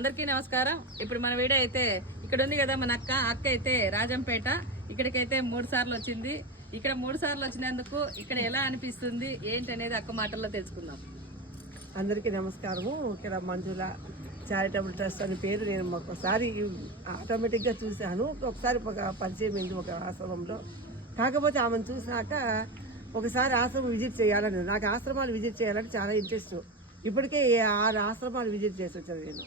అందరికీ నమస్కారం. ఇప్పుడు మన వీడియో అయితే ఇక్కడ ఉంది కదా, మన అక్క అయితే రాజంపేట ఇక్కడికైతే 3 సార్లు వచ్చింది. ఇక్కడ 3 సార్లు వచ్చినందుకు ఇక్కడ ఎలా అనిపిస్తుంది ఏంటి అనేది అక్క మాటల్లో తెలుసుకుందాం. అందరికీ నమస్కారము. ఇక్కడ మంజుల చారిటబుల్ ట్రస్ట్ అని పేరు నేను ఒకసారి ఆటోమేటిక్గా చూశాను. ఒకసారి ఒక పరిచయం అయింది ఒక ఆశ్రమంలో. కాకపోతే ఆమెను చూసినాక ఒకసారి ఆశ్రమం విజిట్ చేయాలని, నాకు ఆశ్రమాలు విజిట్ చేయాలని చాలా ఇంట్రెస్ట్. ఇప్పటికే 6 ఆశ్రమాలు విజిట్ చేసి వచ్చాను. నేను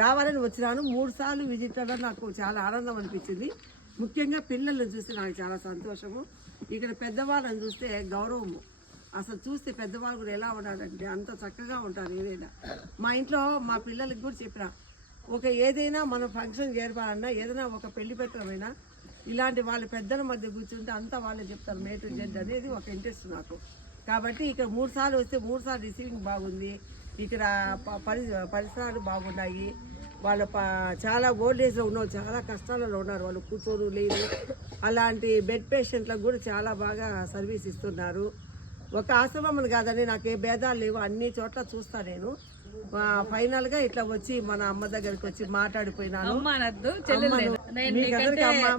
రావాలని వచ్చినాను. 3 సార్లు విజిట్ అవ్వడం నాకు చాలా ఆనందం అనిపించింది. ముఖ్యంగా పిల్లలను చూస్తే నాకు చాలా సంతోషము. ఇక్కడ పెద్దవాళ్ళని చూస్తే గౌరవము. అసలు చూస్తే పెద్దవాళ్ళు కూడా ఎలా ఉన్నారంటే అంత చక్కగా ఉంటారు. ఏదైనా మా ఇంట్లో మా పిల్లలకి కూడా చెప్పిన, ఏదైనా మనం ఫంక్షన్ చేయాలన్నా, ఏదైనా ఒక పెళ్లి పెట్టడమైనా ఇలాంటి వాళ్ళ పెద్దల మధ్య కూర్చుంటే అంతా వాళ్ళే చెప్తారు మేట్ జెడ్ అనేది ఒక ఇంట్రెస్ట్ నాకు. కాబట్టి ఇక్కడ 3 సార్లు వస్తే 3 సార్లు రిసీవింగ్ బాగుంది. ఇక్కడ పరిసరాలు బాగున్నాయి. వాళ్ళ చాలా ఓల్డ్ ఏజ్లో ఉన్న చాలా కష్టాలలో ఉన్నారు. వాళ్ళు కూర్చోరు లేదు. అలాంటి బెడ్ పేషెంట్లకు కూడా చాలా బాగా సర్వీస్ ఇస్తున్నారు. ఒక ఆశ్రమం కాదని నాకు ఏ భేదాలు లేవు, అన్ని చోట్ల చూస్తా నేను. ఫైనల్ గా ఇట్లా వచ్చి మన అమ్మ దగ్గరికి వచ్చి మాట్లాడిపోయినాను.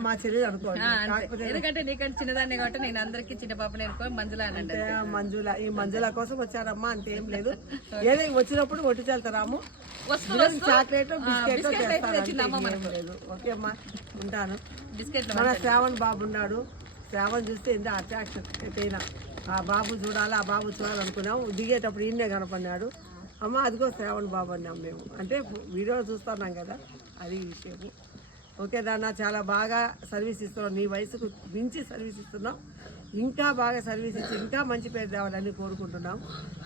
మా చెల్లెలు అనుకోండి, ఎందుకంటే నీకంటే చిన్నదాన్ని కాబట్టి నేను అందరికి చిన్న పాపని మంజుల అంటే మంజుల. ఈ మంజుల కోసం వచ్చారమ్మా, అంతేం లేదు. ఏదైనా వచ్చినప్పుడు ఒట్టి వెళ్తారాము, చాక్లెట్ బిస్కెట్ లేదు. ఓకే అమ్మా, ఉంటాను. మన శ్రావణ్ బాబు ఉన్నాడు. శ్రావణ్ చూస్తే ఎంత అట్రాక్షన్. ఎట్టయినా ఆ బాబు చూడాలి, ఆ బాబు చూడాలనుకున్నాము. దిగేటప్పుడు ఈయనే కనపడినాడు. అమ్మ అదిగో శ్రావణ్ బాబు అన్నాం మేము. అంటే వీడియో చూస్తున్నాం కదా, అది విషయము. ఓకే నాన్న, చాలా బాగా సర్వీస్ ఇస్తున్నావు. నీ వయసుకు మించి సర్వీస్ ఇస్తున్నావు. ఇంకా బాగా సర్వీస్ ఇచ్చి ఇంకా మంచి పేరు తేవాలని కోరుకుంటున్నాం.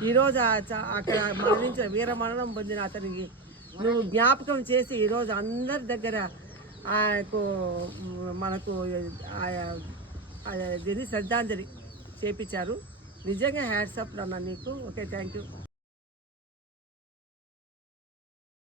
ఈరోజు అక్కడ వీరమరణం పొందిన అతనికి నువ్వు జ్ఞాపకం చేసి ఈరోజు అందరి దగ్గర మనకు శ్రద్ధాంజలి చేపించారు. నిజంగా హ్యాట్స్ అప్ నాన్న నీకు. Okay, thank you.